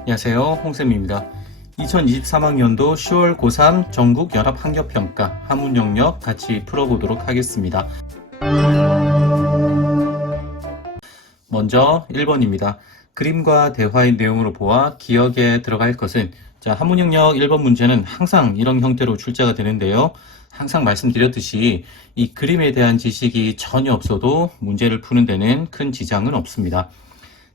안녕하세요, 홍쌤입니다. 2023학년도 10월 고3 전국 연합학력평가 한문 영역 같이 풀어보도록 하겠습니다. 먼저 1번입니다. 그림과 대화의 내용으로 보아 기억에 들어갈 것은, 자, 한문 영역 1번 문제는 항상 이런 형태로 출제가 되는데요. 항상 말씀드렸듯이 이 그림에 대한 지식이 전혀 없어도 문제를 푸는 데는 큰 지장은 없습니다.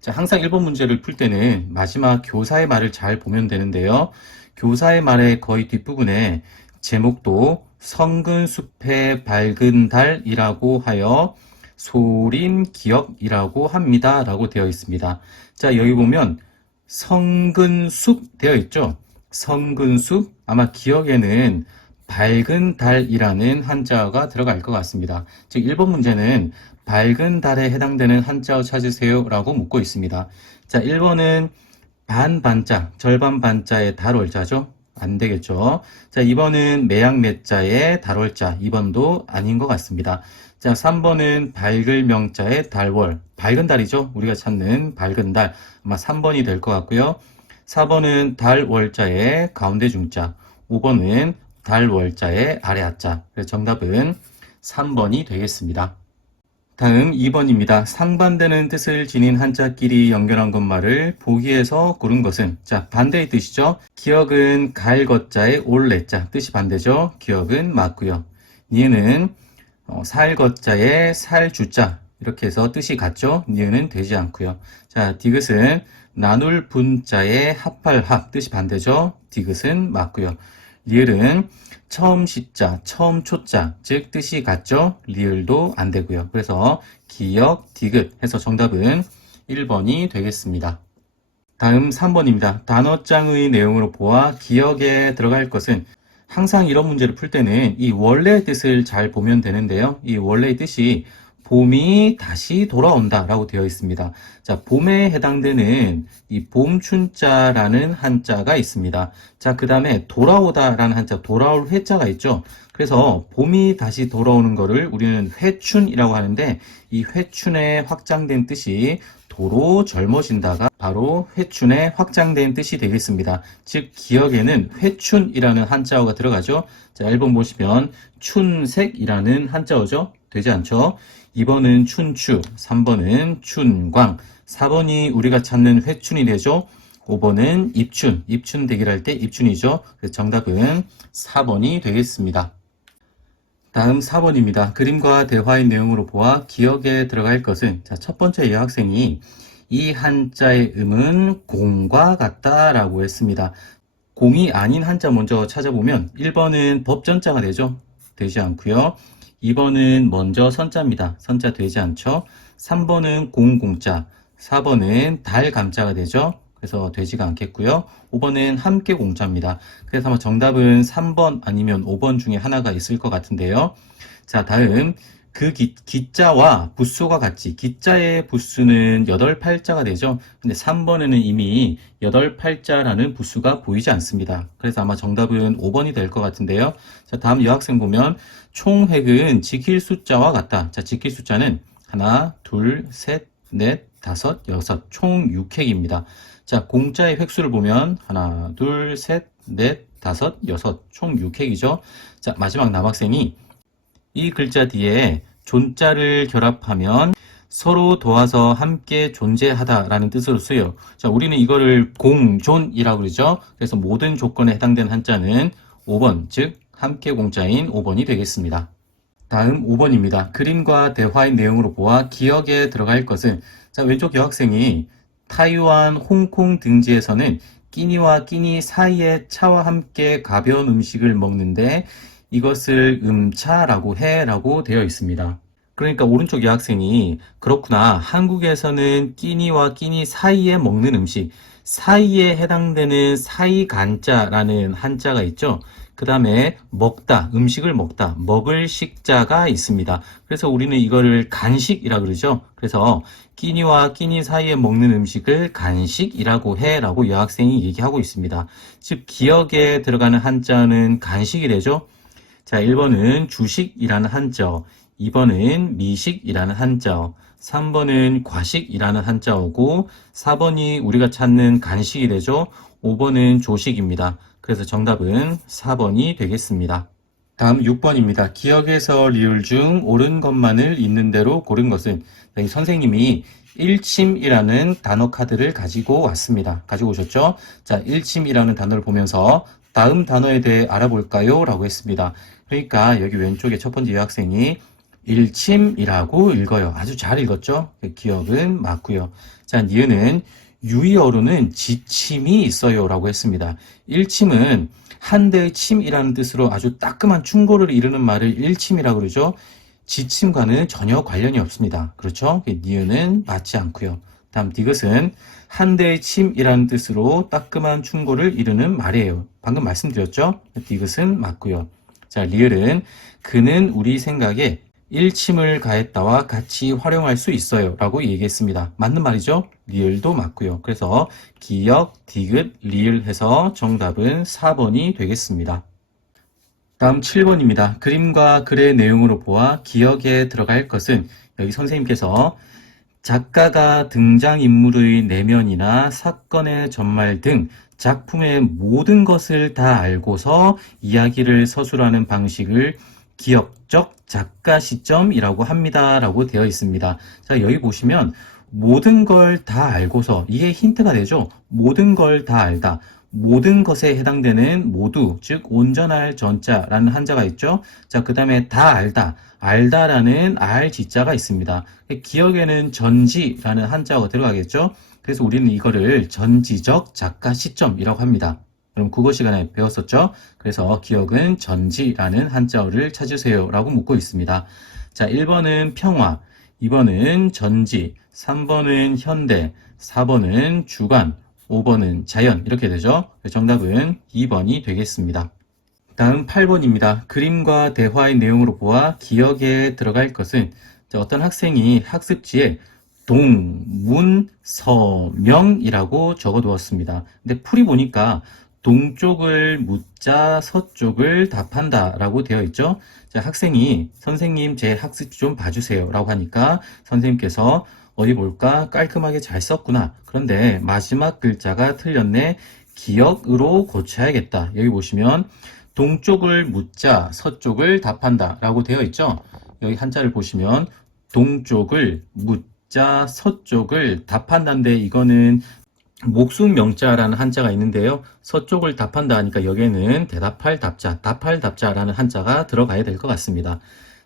자, 항상 1번 문제를 풀 때는 마지막 교사의 말을 잘 보면 되는데요. 교사의 말의 거의 뒷부분에 제목도 성근숲의 밝은 달이라고 하여 소림기역이라고 합니다 라고 되어 있습니다. 자, 여기 보면 성근숲 되어 있죠. 성근숲, 아마 기역에는 밝은 달이라는 한자어가 들어갈 것 같습니다. 즉 1번 문제는 밝은 달에 해당되는 한자어 찾으세요 라고 묻고 있습니다. 자, 1번은 반반자, 절반 반자의 달월자죠. 안 되겠죠. 자, 2번은 매양매자의 달월자, 2번도 아닌 것 같습니다. 자, 3번은 밝을 명자의 달월, 밝은 달이죠. 우리가 찾는 밝은 달, 아마 3번이 될 것 같고요. 4번은 달월자의 가운데 중자, 5번은 달월자의 아래 하자. 그래서 정답은 3번이 되겠습니다. 다음 2번입니다. 상반되는 뜻을 지닌 한자끼리 연결한 것말을 보기에서 고른 것은, 자, 반대의 뜻이죠. 기역은 갈것자의 올래자, 뜻이 반대죠. 기역은 맞고요. 니은은 살것자의 살주자, 이렇게 해서 뜻이 같죠. 니은은 되지 않고요. 자, 디귿은 나눌 분자의 합할합, 뜻이 반대죠. 디귿은 맞고요. 리을은 처음 시자, 처음 초자, 즉 뜻이 같죠? 리을도 안 되고요. 그래서 기역, 디귿 해서 정답은 1번이 되겠습니다. 다음 3번입니다. 단어장의 내용으로 보아 기역에 들어갈 것은, 항상 이런 문제를 풀 때는 이 원래의 뜻을 잘 보면 되는데요. 이 원래의 뜻이 봄이 다시 돌아온다 라고 되어 있습니다. 자, 봄에 해당되는 이 봄춘자라는 한자가 있습니다. 자, 그 다음에 돌아오다 라는 한자, 돌아올 회자가 있죠. 그래서 봄이 다시 돌아오는 거를 우리는 회춘이라고 하는데, 이 회춘의 확장된 뜻이 도로 젊어진다가 바로 회춘의 확장된 뜻이 되겠습니다. 즉 기역에는 회춘이라는 한자어가 들어가죠. 자, 1번 보시면 춘색이라는 한자어죠. 되지 않죠. 2번은 춘추, 3번은 춘광, 4번이 우리가 찾는 회춘이 되죠. 5번은 입춘, 입춘 대결할 때 입춘이죠. 그래서 정답은 4번이 되겠습니다. 다음 4번입니다. 그림과 대화의 내용으로 보아 기억에 들어갈 것은, 자, 첫 번째 여학생이 이 한자의 음은 공과 같다 라고 했습니다. 공이 아닌 한자 먼저 찾아보면 1번은 법전자가 되죠. 되지 않고요. 2번은 먼저 선자입니다. 선자 되지 않죠. 3번은 공공자, 4번은 달감자가 되죠. 그래서 되지가 않겠고요. 5번은 함께 공자입니다. 그래서 아마 정답은 3번 아니면 5번 중에 하나가 있을 것 같은데요. 자, 다음 그 기자와 부수가 같지. 기자의 부수는 8팔자가 되죠. 근데 3번에는 이미 8팔자라는 부수가 보이지 않습니다. 그래서 아마 정답은 5번이 될 것 같은데요. 자, 다음 여학생 보면 총획은 지킬 숫자와 같다. 자, 지킬 숫자는 하나, 둘, 셋, 넷, 다섯, 여섯, 총 6획입니다. 자, 공자의 획수를 보면 하나, 둘, 셋, 넷, 다섯, 여섯, 총 6획이죠. 자, 마지막 남학생이 이 글자 뒤에 존자를 결합하면 서로 도와서 함께 존재하다라는 뜻으로 쓰여요. 자, 우리는 이거를 공존이라고 그러죠. 그래서 모든 조건에 해당되는 한자는 5번, 즉 함께 공자인 5번이 되겠습니다. 다음 5번입니다. 그림과 대화의 내용으로 보아 기억에 들어갈 것은, 자, 왼쪽 여학생이 타이완, 홍콩 등지에서는 끼니와 끼니 사이에 차와 함께 가벼운 음식을 먹는데 이것을 음차라고 해 라고 되어 있습니다. 그러니까 오른쪽 여학생이 그렇구나, 한국에서는 끼니와 끼니 사이에 먹는 음식, 사이에 해당되는 사이간자라는 한자가 있죠. 그 다음에 먹다, 음식을 먹다, 먹을 식자가 있습니다. 그래서 우리는 이거를 간식이라고 그러죠. 그래서 끼니와 끼니 사이에 먹는 음식을 간식이라고 해 라고 여학생이 얘기하고 있습니다. 즉 기억에 들어가는 한자는 간식이 되죠. 자, 1번은 주식이라는 한자, 2번은 미식이라는 한자어, 3번은 과식이라는 한자어고 4번이 우리가 찾는 간식이 되죠. 5번은 조식입니다. 그래서 정답은 4번이 되겠습니다. 다음 6번입니다. 기억에서 리을 중 옳은 것만을 있는 대로 고른 것은 여기 선생님이 일침이라는 단어 카드를 가지고 왔습니다. 가지고 오셨죠? 자, 일침이라는 단어를 보면서 다음 단어에 대해 알아볼까요? 라고 했습니다. 그러니까 여기 왼쪽에 첫 번째 여학생이 일침이라고 읽어요. 아주 잘 읽었죠? 기억은 맞고요. 자, 니은은 유의어로는 지침이 있어요. 라고 했습니다. 일침은 한 대의 침이라는 뜻으로 아주 따끔한 충고를 이루는 말을 일침이라고 그러죠. 지침과는 전혀 관련이 없습니다. 그렇죠? 니은은 맞지 않고요. 다음 디귿은 한 대의 침이라는 뜻으로 따끔한 충고를 이루는 말이에요. 방금 말씀드렸죠? 디귿은 맞고요. 자, 리을은 그는 우리 생각에 일침을 가했다와 같이 활용할 수 있어요 라고 얘기했습니다. 맞는 말이죠? 리을도 맞고요. 그래서 기역, 디귿, 리을 해서 정답은 4번이 되겠습니다. 다음 7번입니다. 그림과 글의 내용으로 보아 기억에 들어갈 것은 여기 선생님께서 작가가 등장인물의 내면이나 사건의 전말 등 작품의 모든 것을 다 알고서 이야기를 서술하는 방식을 기억적 작가 시점이라고 합니다. 라고 되어 있습니다. 자, 여기 보시면 모든 걸 다 알고서 이게 힌트가 되죠. 모든 걸 다 알다. 모든 것에 해당되는 모두, 즉 온전할 전자라는 한자가 있죠. 자, 그 다음에 다 알다. 알다라는 알지자가 있습니다. 기억에는 전지라는 한자가 들어가겠죠. 그래서 우리는 이거를 전지적 작가 시점이라고 합니다. 그럼 국어 시간에 배웠었죠? 그래서 기억은 전지라는 한자어를 찾으세요 라고 묻고 있습니다. 자, 1번은 평화, 2번은 전지, 3번은 현대, 4번은 주간, 5번은 자연 이렇게 되죠. 정답은 2번이 되겠습니다. 다음 8번입니다. 그림과 대화의 내용으로 보아 기억에 들어갈 것은 어떤 학생이 학습지에 동, 문, 서, 명이라고 적어두었습니다. 근데 풀이 보니까 동쪽을 묻자 서쪽을 답한다 라고 되어 있죠. 자, 학생이 선생님 제 학습지 좀 봐주세요 라고 하니까 선생님께서 어디 볼까 깔끔하게 잘 썼구나. 그런데 마지막 글자가 틀렸네. 기억으로 고쳐야겠다. 여기 보시면 동쪽을 묻자 서쪽을 답한다 라고 되어 있죠. 여기 한자를 보시면 동쪽을 묻자 서쪽을 답한다인데 이거는 목숨 명자라는 한자가 있는데요. 서쪽을 답한다 하니까 여기에는 대답할 답자, 답할 답자라는 한자가 들어가야 될 것 같습니다.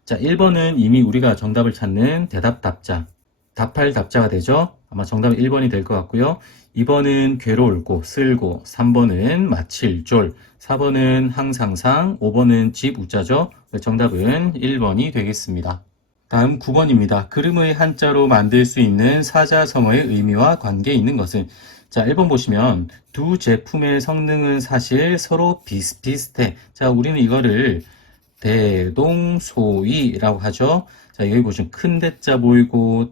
자, 1번은 이미 우리가 정답을 찾는 대답 답자, 답할 답자가 되죠. 아마 정답은 1번이 될 것 같고요. 2번은 괴로울고, 쓸고, 3번은 마칠, 졸, 4번은 항상상, 5번은 집, 우자죠. 정답은 1번이 되겠습니다. 다음 9번입니다. 그림의 한자로 만들 수 있는 사자성어의 의미와 관계에 있는 것은 자, 1번 보시면 두 제품의 성능은 사실 서로 비슷비슷해. 자, 우리는 이거를 대동소이라고 하죠. 자, 여기 보시면 큰 대자 보이고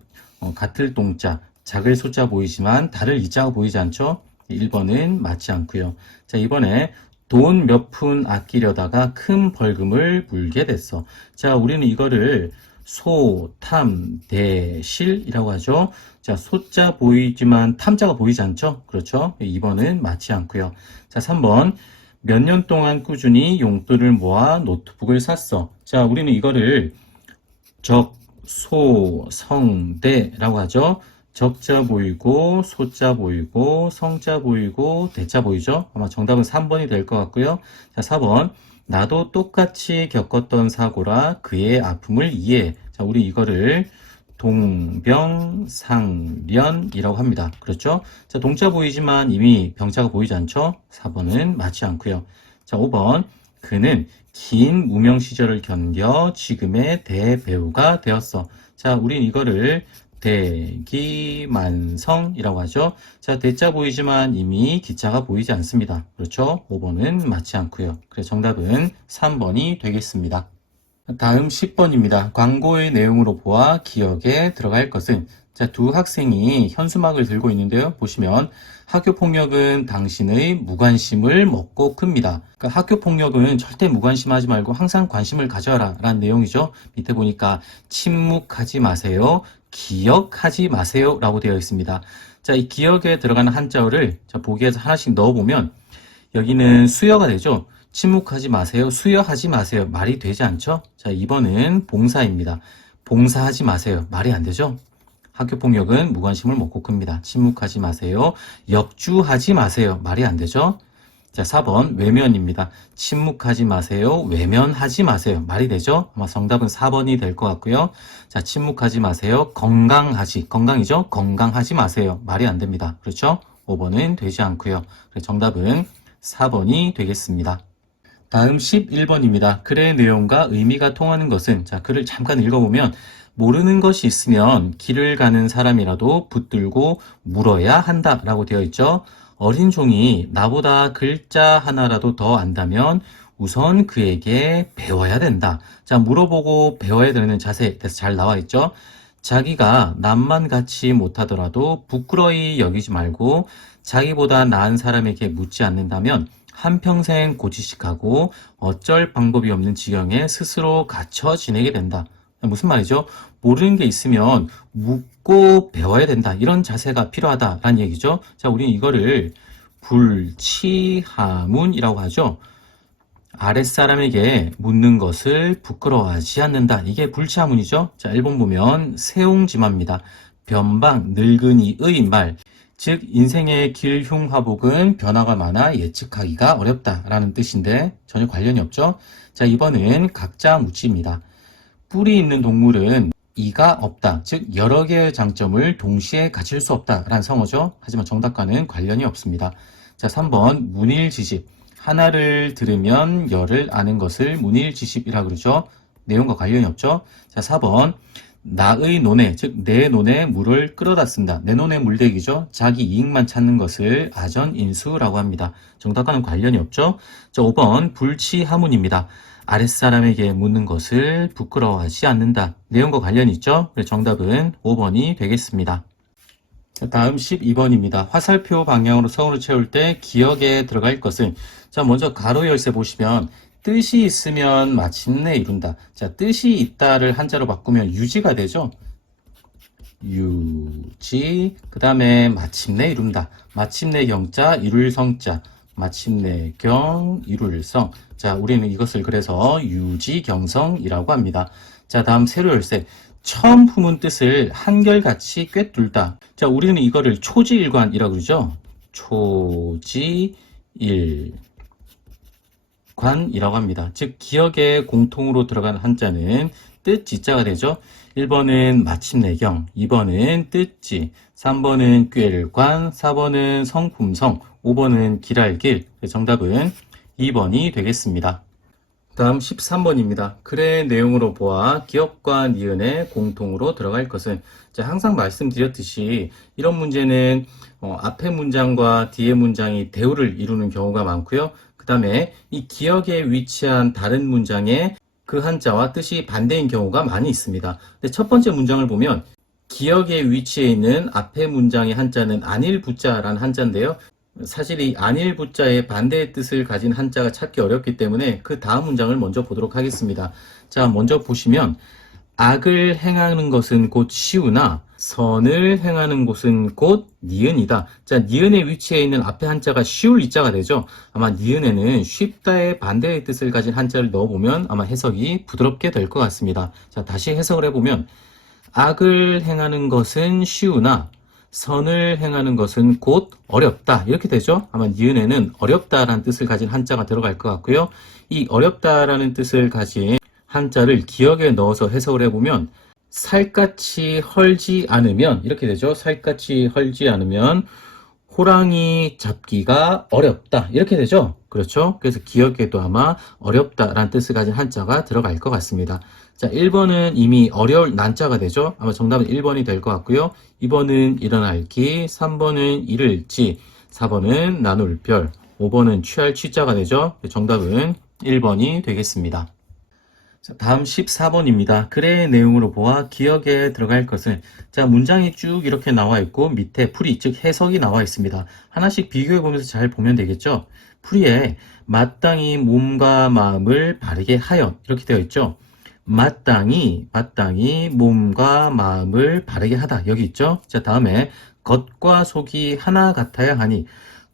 같을 동자, 작을 소자 보이지만 다를 이자가 보이지 않죠? 1번은 맞지 않고요. 자, 이번에 돈 몇 푼 아끼려다가 큰 벌금을 물게 됐어. 자, 우리는 이거를 소, 탐, 대, 실이라고 하죠. 자, 소자 보이지만 탐자가 보이지 않죠? 그렇죠? 2번은 맞지 않고요. 자, 3번. 몇 년 동안 꾸준히 용돈을 모아 노트북을 샀어. 자, 우리는 이거를 적, 소, 성, 대라고 하죠. 적자 보이고, 소자 보이고, 성자 보이고, 대자 보이죠? 아마 정답은 3번이 될 것 같고요. 자, 4번. 나도 똑같이 겪었던 사고라 그의 아픔을 이해해. 자, 우리 이거를 동병상련이라고 합니다. 그렇죠? 자, 동자 보이지만 이미 병자가 보이지 않죠? 4번은 맞지 않고요. 자, 5번. 그는 긴 무명 시절을 견뎌 지금의 대배우가 되었어. 자, 우린 이거를 대기만성이라고 하죠. 자, 대자 보이지만 이미 기자가 보이지 않습니다. 그렇죠? 5번은 맞지 않고요. 그래서 정답은 3번이 되겠습니다. 다음 10번입니다. 광고의 내용으로 보아 기억에 들어갈 것은 자, 두 학생이 현수막을 들고 있는데요. 보시면 학교폭력은 당신의 무관심을 먹고 큽니다. 그러니까 학교폭력은 절대 무관심하지 말고 항상 관심을 가져라 라는 내용이죠. 밑에 보니까 침묵하지 마세요. 기억하지 마세요 라고 되어 있습니다. 자, 이 기억에 들어가는 한자어를 자, 보기에서 하나씩 넣어보면 여기는 수여가 되죠. 침묵하지 마세요. 수여하지 마세요. 말이 되지 않죠? 자, 2번은 봉사입니다. 봉사하지 마세요. 말이 안 되죠? 학교폭력은 무관심을 먹고 큽니다. 침묵하지 마세요. 역주하지 마세요. 말이 안 되죠? 자, 4번 외면입니다. 침묵하지 마세요. 외면하지 마세요. 말이 되죠? 아마 정답은 4번이 될 것 같고요. 자, 침묵하지 마세요. 건강이죠? 건강하지 마세요. 말이 안 됩니다. 그렇죠? 5번은 되지 않고요. 그래서 정답은 4번이 되겠습니다. 다음 11번입니다. 글의 내용과 의미가 통하는 것은 자, 글을 잠깐 읽어보면 모르는 것이 있으면 길을 가는 사람이라도 붙들고 물어야 한다 라고 되어 있죠. 어린 종이 나보다 글자 하나라도 더 안다면 우선 그에게 배워야 된다. 자, 물어보고 배워야 되는 자세에서 잘 나와 있죠. 자기가 남만 같이 못하더라도 부끄러이 여기지 말고 자기보다 나은 사람에게 묻지 않는다면 한평생 고지식하고 어쩔 방법이 없는 지경에 스스로 갇혀 지내게 된다. 무슨 말이죠? 모르는 게 있으면 묻고 배워야 된다. 이런 자세가 필요하다라는 얘기죠. 자, 우리는 이거를 불치하문이라고 하죠. 아랫사람에게 묻는 것을 부끄러워하지 않는다. 이게 불치하문이죠. 자, 1번 보면 세옹지마입니다. 변방, 늙은이의 말. 즉 인생의 길흉화복은 변화가 많아 예측하기가 어렵다라는 뜻인데 전혀 관련이 없죠. 자, 2번은 각자무치입니다. 뿔이 있는 동물은 이가 없다. 즉 여러 개의 장점을 동시에 가질 수 없다라는 성어죠. 하지만 정답과는 관련이 없습니다. 자, 3번 문일지식. 하나를 들으면 열을 아는 것을 문일지식이라고 그러죠. 내용과 관련이 없죠. 자, 4번 나의 논에, 즉 내 논에 물을 끌어다 쓴다. 내 논에 물대기죠. 자기 이익만 찾는 것을 아전인수라고 합니다. 정답과는 관련이 없죠. 자, 5번 불치하문입니다. 아랫사람에게 묻는 것을 부끄러워하지 않는다. 내용과 관련이 있죠. 그래서 정답은 5번이 되겠습니다. 자, 다음 12번입니다. 화살표 방향으로 성으로 채울 때 기억에 들어갈 것은 자, 먼저 가로 열쇠 보시면 뜻이 있으면 마침내 이룬다. 자, 뜻이 있다를 한자로 바꾸면 유지가 되죠. 유지. 그 다음에 마침내 이룬다. 마침내 경자, 이룰 성자. 마침내 경, 이룰 성. 자, 우리는 이것을 그래서 유지경성이라고 합니다. 자, 다음 세로 열쇠. 처음 품은 뜻을 한결같이 꿰뚫다. 자, 우리는 이거를 초지일관이라고 그러죠. 초지일관이라고 합니다. 즉 기억에 공통으로 들어가는 한자는 뜻지자가 되죠. 1번은 마침내경, 2번은 뜻지, 3번은 꿰일관, 4번은 성품성, 5번은 길알길. 정답은 2번이 되겠습니다. 다음 13번입니다. 글의 내용으로 보아 기억과 니은에 공통으로 들어갈 것은 자, 항상 말씀드렸듯이 이런 문제는 앞의 문장과 뒤의 문장이 대우를 이루는 경우가 많고요. 그 다음에 이 기억에 위치한 다른 문장에 그 한자와 뜻이 반대인 경우가 많이 있습니다. 근데 첫 번째 문장을 보면 기억에 위치해 있는 앞의 문장의 한자는 안일부자라는 한자인데요. 사실 이 안일부자의 반대의 뜻을 가진 한자가 찾기 어렵기 때문에 그 다음 문장을 먼저 보도록 하겠습니다. 자, 먼저 보시면 악을 행하는 것은 곧 시우나 선을 행하는 곳은 곧 니은이다. 자, 니은에 위치해 있는 앞에 한자가 쉬울 이자가 되죠. 아마 니은에는 쉽다의 반대의 뜻을 가진 한자를 넣어보면 아마 해석이 부드럽게 될 것 같습니다. 자, 다시 해석을 해보면 악을 행하는 것은 쉬우나 선을 행하는 것은 곧 어렵다. 이렇게 되죠. 아마 니은에는 어렵다라는 뜻을 가진 한자가 들어갈 것 같고요. 이 어렵다라는 뜻을 가진 한자를 기억에 넣어서 해석을 해보면 살갗이 헐지 않으면 이렇게 되죠. 살갗이 헐지 않으면 호랑이 잡기가 어렵다. 이렇게 되죠. 그렇죠. 그래서 기억에도 아마 어렵다라는 뜻을 가진 한자가 들어갈 것 같습니다. 자, 1번은 이미 어려울 난자가 되죠. 아마 정답은 1번이 될 것 같고요. 2번은 일어날기, 3번은 이를지, 4번은 나눌 별, 5번은 취할 취자가 되죠. 정답은 1번이 되겠습니다. 자, 다음 14번입니다. 글의 내용으로 보아 기억에 들어갈 것은, 자, 문장이 쭉 이렇게 나와 있고 밑에 풀이, 즉 해석이 나와 있습니다. 하나씩 비교해 보면서 잘 보면 되겠죠? 풀이에 마땅히 몸과 마음을 바르게 하여 이렇게 되어 있죠? 마땅히 몸과 마음을 바르게 하다 여기 있죠? 자, 다음에 겉과 속이 하나 같아야 하니,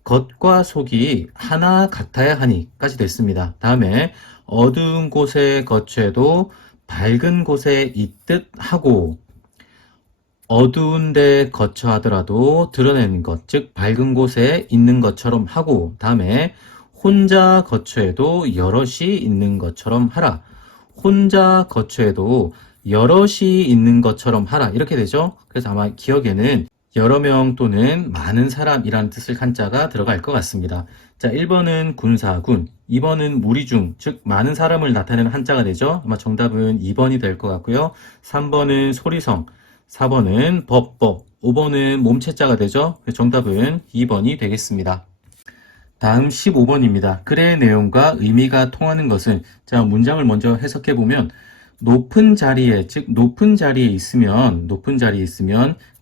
겉과 속이 하나 같아야 하니까지 됐습니다. 다음에 어두운 곳에 거처해도 밝은 곳에 있듯 하고, 어두운 데 거처하더라도 드러내는 것, 즉 밝은 곳에 있는 것처럼 하고, 다음에 혼자 거처해도 여럿이 있는 것처럼 하라. 혼자 거처해도 여럿이 있는 것처럼 하라. 이렇게 되죠. 그래서 아마 기억에는 여러 명 또는 많은 사람이라는 뜻을 한자가 들어갈 것 같습니다. 자, 1번은 군사군, 2번은 무리중, 즉 많은 사람을 나타내는 한자가 되죠. 아마 정답은 2번이 될 것 같고요. 3번은 소리성, 4번은 법법, 5번은 몸체자가 되죠. 정답은 2번이 되겠습니다. 다음 15번입니다. 글의 내용과 의미가 통하는 것은, 자, 문장을 먼저 해석해 보면, 높은 자리에, 즉 높은 자리에 있으면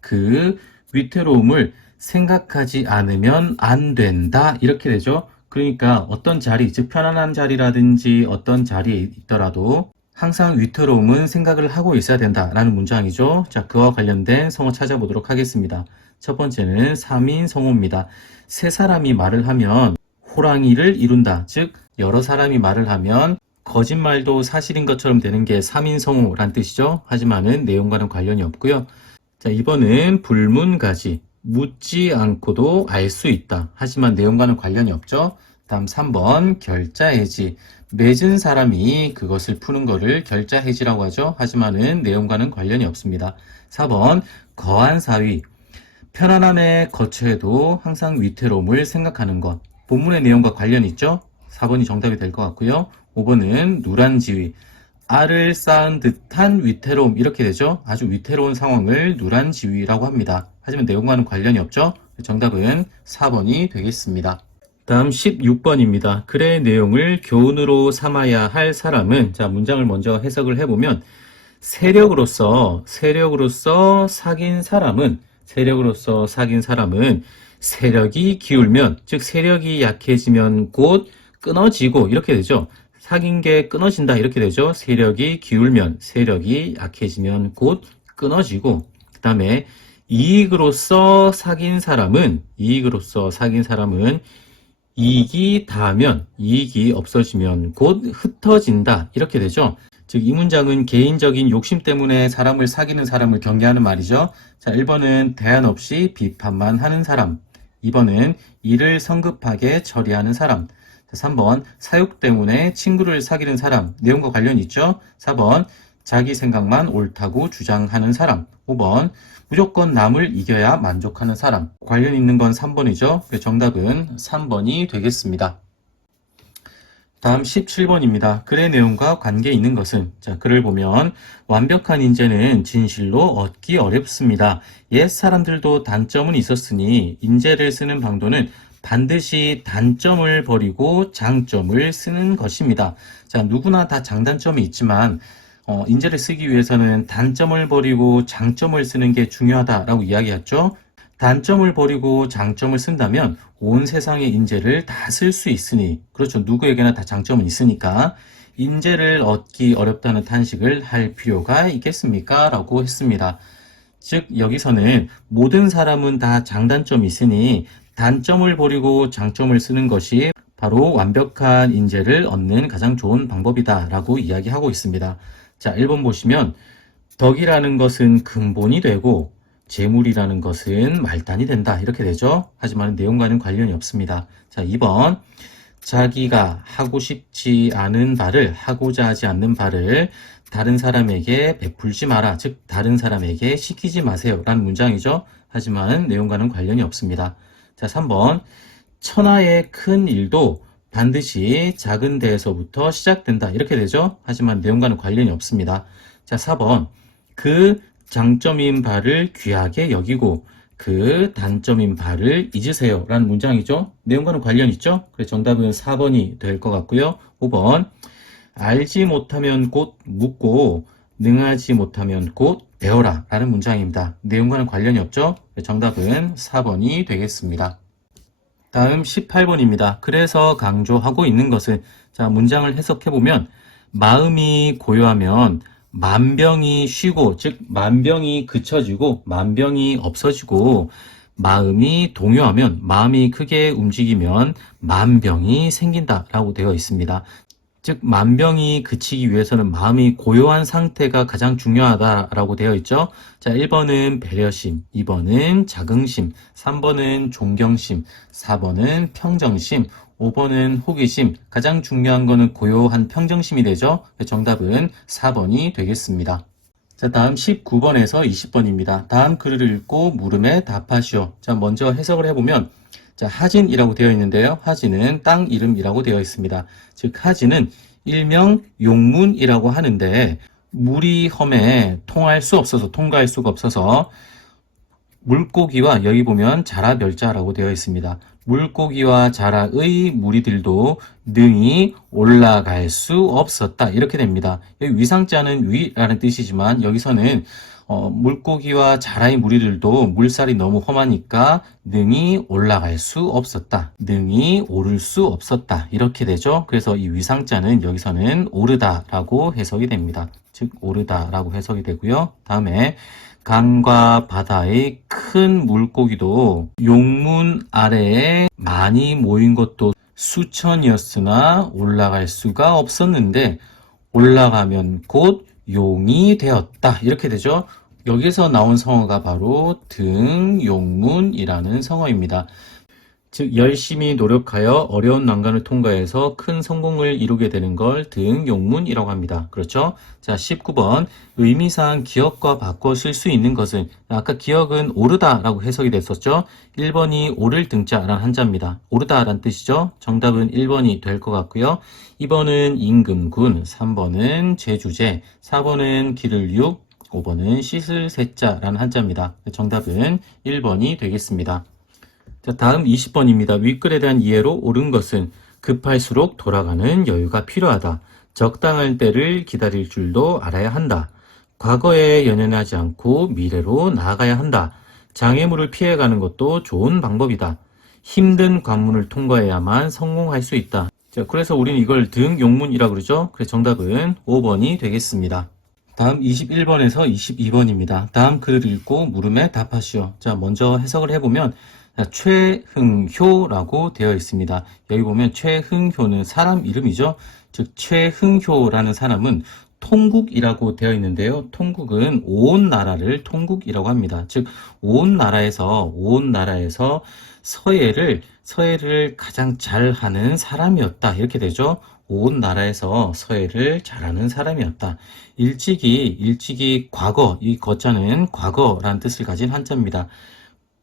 그 위태로움을 생각하지 않으면 안 된다 이렇게 되죠. 그러니까 어떤 자리, 즉 편안한 자리라든지 어떤 자리에 있더라도 항상 위태로움은 생각을 하고 있어야 된다라는 문장이죠. 자, 그와 관련된 성어 찾아보도록 하겠습니다. 첫 번째는 3인 성어입니다. 세 사람이 말을 하면 호랑이를 이룬다. 즉 여러 사람이 말을 하면 거짓말도 사실인 것처럼 되는 게 3인 성어란 뜻이죠. 하지만은 내용과는 관련이 없고요. 자, 2번은 불문가지. 묻지 않고도 알 수 있다. 하지만 내용과는 관련이 없죠. 다음 3번 결자해지. 맺은 사람이 그것을 푸는 거를 결자해지라고 하죠. 하지만은 내용과는 관련이 없습니다. 4번 거한 사위. 편안함에 거처해도 항상 위태로움을 생각하는 것. 본문의 내용과 관련이 있죠. 4번이 정답이 될 것 같고요. 5번은 누란지위. 알을 쌓은 듯한 위태로움 이렇게 되죠. 아주 위태로운 상황을 누란지위라고 합니다. 하지만 내용과는 관련이 없죠. 정답은 4번이 되겠습니다. 다음 16번입니다. 글의 내용을 교훈으로 삼아야 할 사람은, 자, 문장을 먼저 해석을 해보면, 세력으로서 사귄 사람은 세력이 기울면, 즉 세력이 약해지면 곧 끊어지고 이렇게 되죠. 사귄 게 끊어진다 이렇게 되죠. 세력이 기울면, 세력이 약해지면 곧 끊어지고, 그 다음에 이익으로서 사귄 사람은 이익이 닿으면, 이익이 없어지면 곧 흩어진다 이렇게 되죠. 즉 이 문장은 개인적인 욕심 때문에 사람을 사귀는 사람을 경계하는 말이죠. 자, 1번은 대안 없이 비판만 하는 사람, 2번은 일을 성급하게 처리하는 사람, 3번 사욕 때문에 친구를 사귀는 사람, 내용과 관련이 있죠. 4번 자기 생각만 옳다고 주장하는 사람, 5번 무조건 남을 이겨야 만족하는 사람. 관련 있는 건 3번이죠. 정답은 3번이 되겠습니다. 다음 17번입니다. 글의 내용과 관계 있는 것은, 자, 글을 보면 완벽한 인재는 진실로 얻기 어렵습니다. 옛 사람들도 단점은 있었으니 인재를 쓰는 방도는 반드시 단점을 버리고 장점을 쓰는 것입니다. 자, 누구나 다 장단점이 있지만 인재를 쓰기 위해서는 단점을 버리고 장점을 쓰는 게 중요하다라고 이야기했죠. 단점을 버리고 장점을 쓴다면 온 세상의 인재를 다 쓸 수 있으니, 그렇죠. 누구에게나 다 장점은 있으니까 인재를 얻기 어렵다는 탄식을 할 필요가 있겠습니까? 라고 했습니다. 즉 여기서는 모든 사람은 다 장단점이 있으니 단점을 버리고 장점을 쓰는 것이 바로 완벽한 인재를 얻는 가장 좋은 방법이다 라고 이야기하고 있습니다. 자, 1번 보시면 덕이라는 것은 근본이 되고 재물이라는 것은 말단이 된다 이렇게 되죠. 하지만 내용과는 관련이 없습니다. 자, 2번 자기가 하고 싶지 않은 바를, 하고자 하지 않는 바를 다른 사람에게 베풀지 마라. 즉 다른 사람에게 시키지 마세요 라는 문장이죠. 하지만 내용과는 관련이 없습니다. 자, 3번 천하의 큰 일도 반드시 작은 데에서부터 시작된다 이렇게 되죠. 하지만 내용과는 관련이 없습니다. 자, 4번 그 장점인 바를 귀하게 여기고 그 단점인 바를 잊으세요 라는 문장이죠. 내용과는 관련이 있죠. 그래서 정답은 4번이 될 것 같고요. 5번 알지 못하면 곧 묻고 능하지 못하면 곧 배워라 라는 문장입니다. 내용과는 관련이 없죠? 정답은 4번이 되겠습니다. 다음 18번입니다. 그래서 강조하고 있는 것은, 자, 문장을 해석해보면, 마음이 고요하면 만병이 쉬고, 즉, 만병이 그쳐지고, 만병이 없어지고, 마음이 동요하면, 마음이 크게 움직이면 만병이 생긴다라고 되어 있습니다. 즉 만병이 그치기 위해서는 마음이 고요한 상태가 가장 중요하다라고 되어 있죠. 자, 1번은 배려심, 2번은 자긍심, 3번은 존경심, 4번은 평정심, 5번은 호기심. 가장 중요한 거는 고요한 평정심이 되죠. 정답은 4번이 되겠습니다. 자, 다음 19번에서 20번입니다. 다음 글을 읽고 물음에 답하시오. 자, 먼저 해석을 해보면, 자, 하진이라고 되어 있는데요. 하진은 땅 이름이라고 되어 있습니다. 즉, 하진은 일명 용문이라고 하는데, 물이 험해 통할 수 없어서, 통과할 수가 없어서, 물고기와 여기 보면 자라멸자라고 되어 있습니다. 물고기와 자라의 무리들도 능히 올라갈 수 없었다. 이렇게 됩니다. 여기 위상자는 위라는 뜻이지만 여기서는 물고기와 자라의 무리들도 물살이 너무 험하니까 능히 올라갈 수 없었다. 능히 오를 수 없었다. 이렇게 되죠. 그래서 이 위상자는 여기서는 오르다라고 해석이 됩니다. 즉 오르다라고 해석이 되고요. 다음에 강과 바다의 큰 물고기도 용문 아래에 많이 모인 것도 수천이었으나 올라갈 수가 없었는데 올라가면 곧 용이 되었다. 이렇게 되죠. 여기서 나온 성어가 바로 등용문이라는 성어입니다. 즉 열심히 노력하여 어려운 난관을 통과해서 큰 성공을 이루게 되는 걸 등용문이라고 합니다. 그렇죠? 자, 19번 의미상 기억과 바꿔 쓸 수 있는 것은, 아까 기억은 오르다라고 해석이 됐었죠? 1번이 오를 등자라는 한자입니다. 오르다라는 뜻이죠? 정답은 1번이 될 것 같고요. 2번은 임금군, 3번은 제주제, 4번은 길을 6, 5번은 씻을 새자라는 한자입니다. 정답은 1번이 되겠습니다. 자, 다음 20번입니다. 윗글에 대한 이해로 옳은 것은 급할수록 돌아가는 여유가 필요하다. 적당한 때를 기다릴 줄도 알아야 한다. 과거에 연연하지 않고 미래로 나아가야 한다. 장애물을 피해가는 것도 좋은 방법이다. 힘든 관문을 통과해야만 성공할 수 있다. 자, 그래서 우리는 이걸 등용문이라고 그러죠. 그래서 정답은 5번이 되겠습니다. 다음 21번에서 22번입니다. 다음 글을 읽고 물음에 답하시오. 자, 먼저 해석을 해보면 최흥효라고 되어 있습니다. 여기 보면 최흥효는 사람 이름이죠. 즉 최흥효라는 사람은 통국이라고 되어 있는데요. 통국은 온 나라를 통국이라고 합니다. 즉 온 나라에서 서예를 가장 잘하는 사람이었다. 이렇게 되죠. 온 나라에서 서예를 잘하는 사람이었다. 일찍이 과거, 이 거자는 과거라는 뜻을 가진 한자입니다.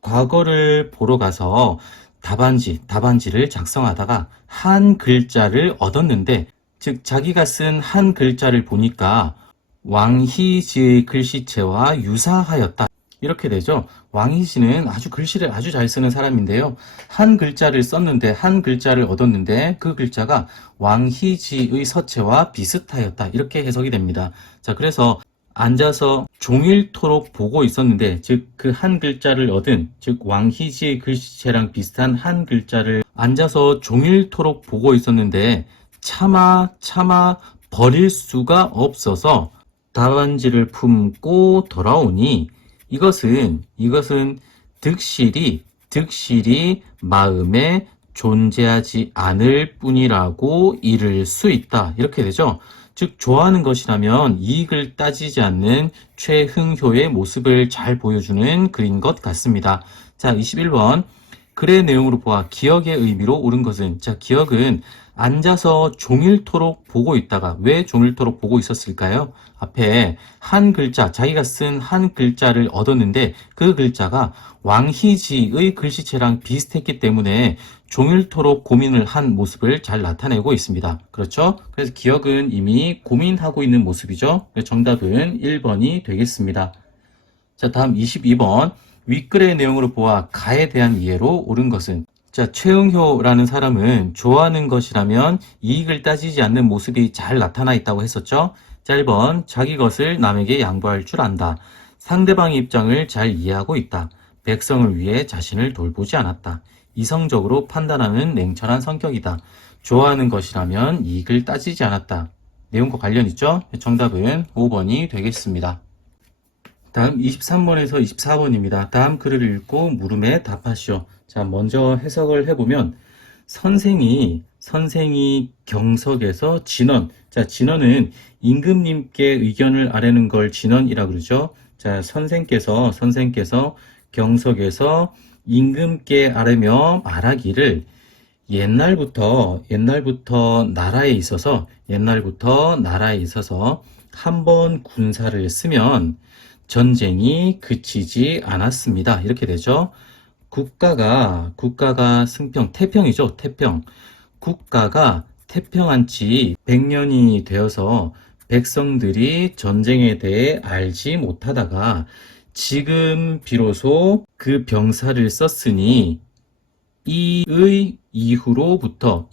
과거를 보러 가서 답안지를 작성하다가 한 글자를 얻었는데, 즉 자기가 쓴 한 글자를 보니까 왕희지의 글씨체와 유사하였다. 이렇게 되죠. 왕희지는 글씨를 아주 잘 쓰는 사람인데요. 한 글자를 썼는데, 한 글자를 얻었는데 그 글자가 왕희지의 서체와 비슷하였다. 이렇게 해석이 됩니다. 자, 그래서 앉아서 종일토록 보고 있었는데, 즉 그 한 글자를 얻은, 즉 왕희지의 글씨체랑 비슷한 한 글자를 앉아서 종일토록 보고 있었는데 차마 버릴 수가 없어서 답안지를 품고 돌아오니 이것은 득실이 마음에 존재하지 않을 뿐이라고 이를 수 있다. 이렇게 되죠. 즉 좋아하는 것이라면 이익을 따지지 않는 최흥효의 모습을 잘 보여주는 글인 것 같습니다. 자, 21번 글의 내용으로 보아 기억의 의미로 옳은 것은, 자, 기억은 앉아서 종일토록 보고 있다가, 왜 종일토록 보고 있었을까요? 앞에 한 글자, 자기가 쓴 한 글자를 얻었는데 그 글자가 왕희지의 글씨체랑 비슷했기 때문에 종일토록 고민을 한 모습을 잘 나타내고 있습니다. 그렇죠? 그래서 기억은 이미 고민하고 있는 모습이죠. 정답은 1번이 되겠습니다. 자, 다음 22번 윗글의 내용으로 보아 가에 대한 이해로 옳은 것은, 자, 최응효라는 사람은 좋아하는 것이라면 이익을 따지지 않는 모습이 잘 나타나 있다고 했었죠. 자, 1번, 자기 것을 남에게 양보할 줄 안다. 상대방의 입장을 잘 이해하고 있다. 백성을 위해 자신을 돌보지 않았다. 이성적으로 판단하는 냉철한 성격이다. 좋아하는 것이라면 이익을 따지지 않았다. 내용과 관련 있죠? 정답은 5번이 되겠습니다. 다음 23번에서 24번입니다. 다음 글을 읽고 물음에 답하시오. 자, 먼저 해석을 해보면 선생이 경석에서 진원. 자, 진원은 임금님께 의견을 아뢰는 걸 진원이라 그러죠. 자, 선생께서 경석에서 임금께 아뢰며 말하기를 옛날부터 나라에 있어서 한 번 군사를 쓰면 전쟁이 그치지 않았습니다. 이렇게 되죠. 국가가 태평이죠. 태평. 국가가 태평한 지 100년이 되어서 백성들이 전쟁에 대해 알지 못하다가 지금 비로소 그 병사를 썼으니 이 이후로부터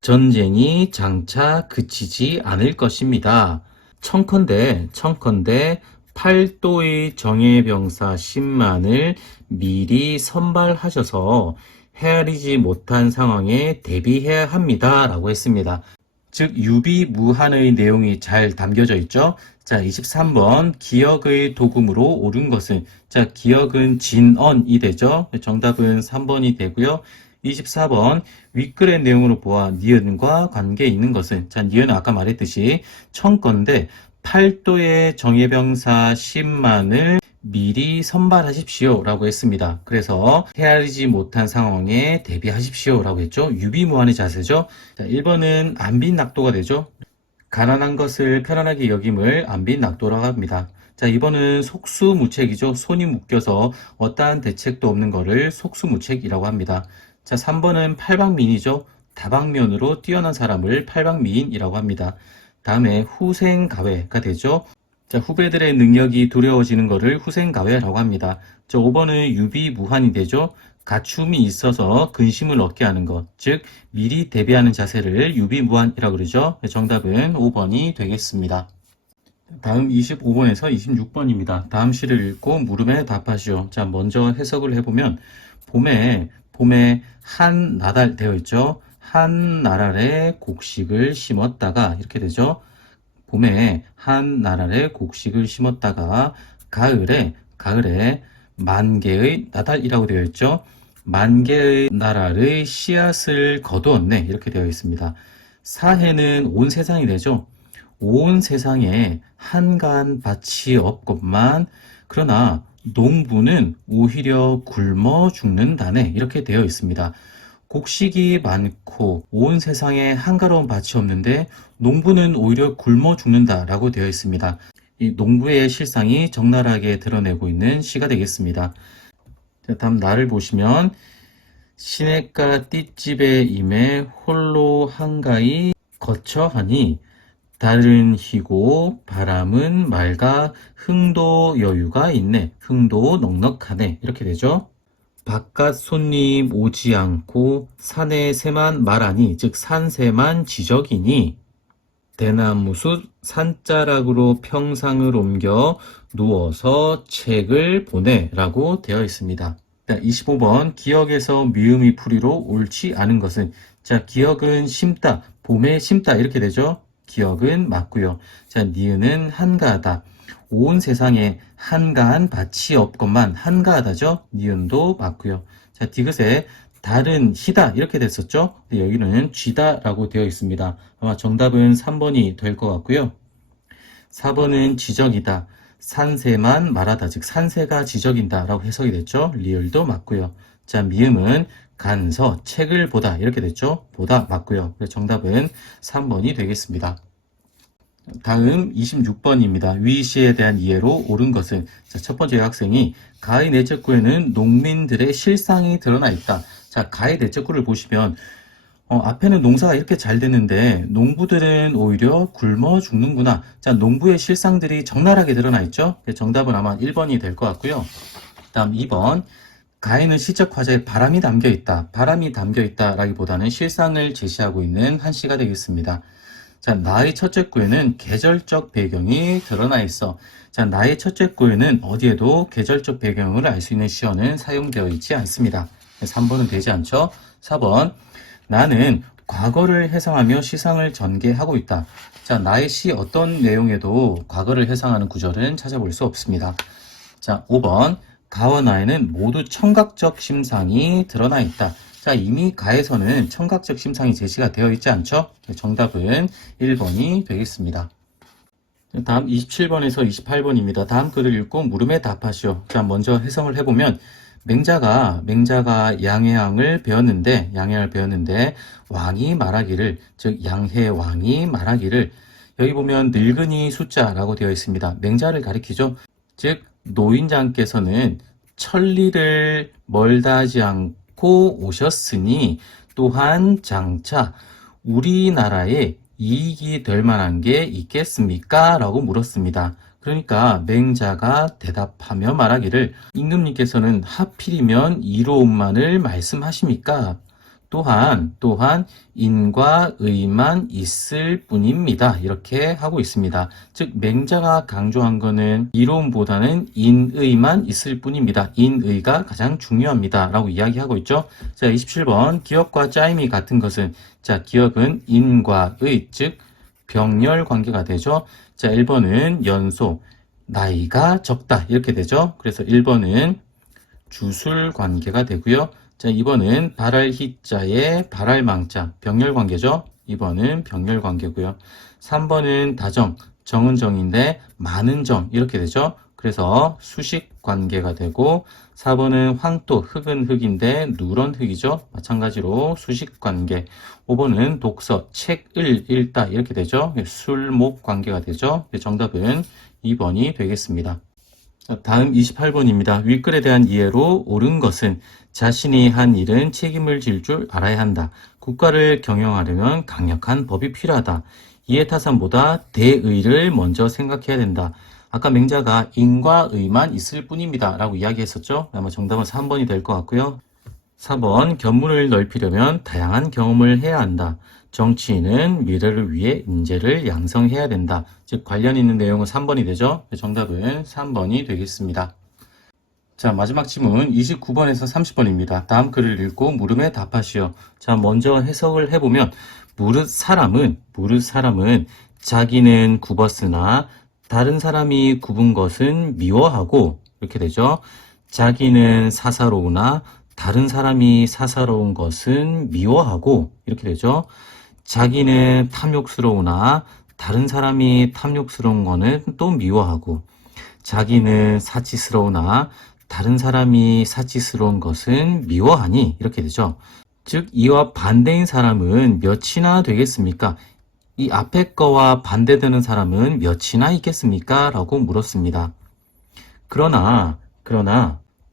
전쟁이 장차 그치지 않을 것입니다. 청컨대 팔도의 정예병사 10만을 미리 선발하셔서 헤아리지 못한 상황에 대비해야 합니다. 라고 했습니다. 즉 유비무한의 내용이 잘 담겨져 있죠. 자, 23번 기역의 도금으로 옳은 것은, 자, 기역은 진언이 되죠. 정답은 3번이 되고요. 24번 윗글의 내용으로 보아 니은과 관계 있는 것은, 자, 니은은 아까 말했듯이 청건데 팔도의 정예병사 10만을 미리 선발하십시오 라고 했습니다. 그래서 헤아리지 못한 상황에 대비하십시오 라고 했죠. 유비무한의 자세죠. 자, 1번은 안빈낙도가 되죠. 가난한 것을 편안하게 여김을 안빈낙도라고 합니다. 자, 2번은 속수무책이죠. 손이 묶여서 어떠한 대책도 없는 것을 속수무책이라고 합니다. 자, 3번은 팔방미인이죠. 다방면으로 뛰어난 사람을 팔방미인이라고 합니다. 다음에 후생가외가 되죠. 자, 후배들의 능력이 두려워지는 것을 후생가외라고 합니다. 자, 5번은 유비무한이 되죠. 갖춤이 있어서 근심을 얻게 하는 것, 즉 미리 대비하는 자세를 유비무한이라고 그러죠. 정답은 5번이 되겠습니다. 다음 25번에서 26번입니다. 다음 시를 읽고 물음에 답하시오. 자, 먼저 해석을 해보면 봄에 한 나달 되어 있죠. 한 나랄에 곡식을 심었다가 이렇게 되죠. 봄에 한 나랄에 곡식을 심었다가 가을에 만 개의 나달이라고 되어 있죠. 만 개의 나랄의 씨앗을 거두었네. 이렇게 되어 있습니다. 사해는 온 세상이 되죠. 온 세상에 한간 밭이 없건만 그러나 농부는 오히려 굶어 죽는다네. 이렇게 되어 있습니다. 곡식이 많고 온 세상에 한가로운 밭이 없는데 농부는 오히려 굶어 죽는다라고 되어 있습니다. 이 농부의 실상이 적나라하게 드러내고 있는 시가 되겠습니다. 자, 다음 나를 보시면 시냇가 띨집에 임해 홀로 한가히 거처하니 달은 희고 바람은 맑아 흥도 여유가 있네. 흥도 넉넉하네. 이렇게 되죠. 바깥 손님 오지 않고 산에 새만 말하니, 즉 산새만 지적이니 대나무숲 산자락으로 평상을 옮겨 누워서 책을 보내라고 되어 있습니다. 자, 25번 기역에서 미음이 풀이로 옳지 않은 것은, 자, 기역은 심다, 봄에 심다 이렇게 되죠. 기역은 맞고요. 자, 니은은 한가하다. 온 세상에 한가한 밭이 없건만 한가하다죠. 니은도 맞고요. 자, 디귿에 달은 희다 이렇게 됐었죠. 여기는 쥐다라고 되어 있습니다. 아마 정답은 3번이 될 것 같고요. 4번은 지적이다. 산새만 말하다, 즉 산새가 지적인다 라고 해석이 됐죠. 리을도 맞고요. 자, 미음은 간서, 책을 보다 이렇게 됐죠. 보다 맞고요. 그래서 정답은 3번이 되겠습니다. 다음 26번입니다. 위시에 대한 이해로 옳은 것은, 자, 첫 번째 학생이 가의 내적구에는 농민들의 실상이 드러나 있다. 자, 가의 내적구를 보시면 앞에는 농사가 이렇게 잘 됐는데 농부들은 오히려 굶어 죽는구나. 자, 농부의 실상들이 적나라하게 드러나 있죠. 정답은 아마 1번이 될 것 같고요. 다음 2번 가에는 시적 화자에 바람이 담겨 있다. 바람이 담겨 있다라기보다는 실상을 제시하고 있는 한 시가 되겠습니다. 자, 나의 첫째 구에는 계절적 배경이 드러나 있어. 자, 나의 첫째 구에는 어디에도 계절적 배경을 알 수 있는 시어는 사용되어 있지 않습니다. 3번은 되지 않죠? 4번, 나는 과거를 해상하며 시상을 전개하고 있다. 자, 나의 시 어떤 내용에도 과거를 해상하는 구절은 찾아볼 수 없습니다. 자, 5번, 가와 나에는 모두 청각적 심상이 드러나 있다. 자, 이미 가에서는 청각적 심상이 제시가 되어 있지 않죠? 정답은 1번이 되겠습니다. 다음 27번에서 28번입니다. 다음 글을 읽고 물음에 답하시오. 자, 먼저 해석을 해보면 맹자가 양해왕을 배웠는데 왕이 말하기를, 즉 양해왕이 말하기를, 여기 보면 늙은이 숫자라고 되어 있습니다. 맹자를 가리키죠. 즉 노인장께서는 천리를 멀다 하지 않고 오셨으니 또한 장차 우리나라에 이익이 될 만한 게 있겠습니까? 라고 물었습니다. 그러니까 맹자가 대답하며 말하기를, 임금님께서는 하필이면 이로움만을 말씀하십니까? 또한 인과 의만 있을 뿐입니다. 이렇게 하고 있습니다. 즉 맹자가 강조한 거는 이로움보다는 인의만 있을 뿐입니다. 인의가 가장 중요합니다. 라고 이야기하고 있죠. 자, 27번 기역과 짜임이 같은 것은, 자, 기역은 인과 의, 즉 병렬 관계가 되죠. 자, 1번은 연소, 나이가 적다 이렇게 되죠. 그래서 1번은 주술 관계가 되고요. 자, 2번은 발할 희자에 발할 망자, 병렬 관계죠. 2번은 병렬 관계고요. 3번은 다정, 정은 정인데 많은 정 이렇게 되죠. 그래서 수식 관계가 되고, 4번은 황토, 흙은 흙인데 누런 흙이죠. 마찬가지로 수식 관계. 5번은 독서, 책을 읽다 이렇게 되죠. 술목 관계가 되죠. 정답은 2번이 되겠습니다. 다음 28번입니다. 윗글에 대한 이해로 옳은 것은, 자신이 한 일은 책임을 질 줄 알아야 한다. 국가를 경영하려면 강력한 법이 필요하다. 이해타산보다 대의를 먼저 생각해야 된다. 아까 맹자가 인과 의만 있을 뿐입니다. 라고 이야기했었죠. 아마 정답은 3번이 될 것 같고요. 4번, 견문을 넓히려면 다양한 경험을 해야 한다. 정치인은 미래를 위해 인재를 양성해야 된다. 즉 관련 있는 내용은 3번이 되죠. 정답은 3번이 되겠습니다. 자, 마지막 지문 29번에서 30번입니다. 다음 글을 읽고 물음에 답하시오. 자, 먼저 해석을 해보면 무릇 사람은 자기는 굽었으나 다른 사람이 굽은 것은 미워하고, 이렇게 되죠. 자기는 사사로우나 다른 사람이 사사로운 것은 미워하고, 이렇게 되죠. 자기는 탐욕스러우나 다른 사람이 탐욕스러운 거는 또 미워하고, 자기는 사치스러우나 다른 사람이 사치스러운 것은 미워하니, 이렇게 되죠. 즉 이와 반대인 사람은 몇이나 되겠습니까? 이 앞에 거와 반대되는 사람은 몇이나 있겠습니까? 라고 물었습니다. 그러나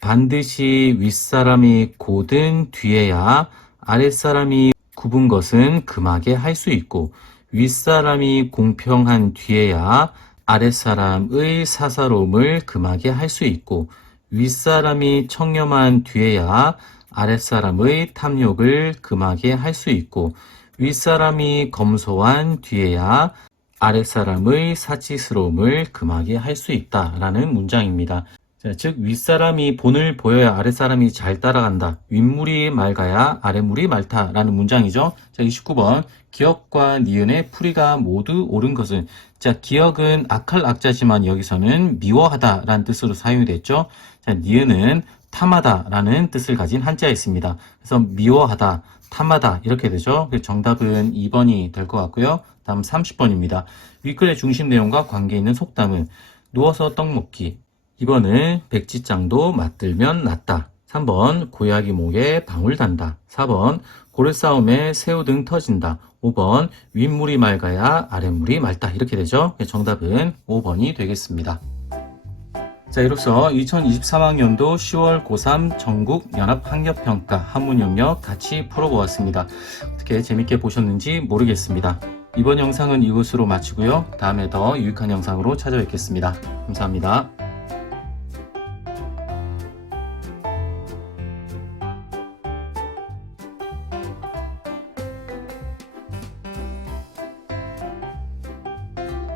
반드시 윗사람이 고든 뒤에야 아랫사람이 굽은 것은 금하게 할 수 있고, 윗사람이 공평한 뒤에야 아랫사람의 사사로움을 금하게 할 수 있고, 윗사람이 청렴한 뒤에야 아랫사람의 탐욕을 금하게 할 수 있고, 윗사람이 검소한 뒤에야 아랫사람의 사치스러움을 금하게 할 수 있다라는 문장입니다. 자, 즉 윗사람이 본을 보여야 아랫사람이 잘 따라간다. 윗물이 맑아야 아랫물이 맑다라는 문장이죠. 자, 29번 기역과 니은의 풀이가 모두 옳은 것은, 자, 기역은 악할 악자지만 여기서는 미워하다라는 뜻으로 사용이 됐죠. 자, 니은은 탐하다라는 뜻을 가진 한자였습니다. 그래서 미워하다, 탐하다 이렇게 되죠. 정답은 2번이 될 것 같고요. 다음 30번입니다. 윗글의 중심 내용과 관계 있는 속담은, 누워서 떡 먹기. 2번은 백지장도 맞들면 낫다. 3번 고야기 목에 방울 단다. 4번 고래싸움에 새우등 터진다. 5번 윗물이 맑아야 아랫물이 맑다. 이렇게 되죠. 정답은 5번이 되겠습니다. 자, 이로써 2023학년도 10월 고3 전국 연합학력평가 한문 영역 같이 풀어보았습니다. 어떻게 재밌게 보셨는지 모르겠습니다. 이번 영상은 이것으로 마치고요. 다음에 더 유익한 영상으로 찾아뵙겠습니다. 감사합니다.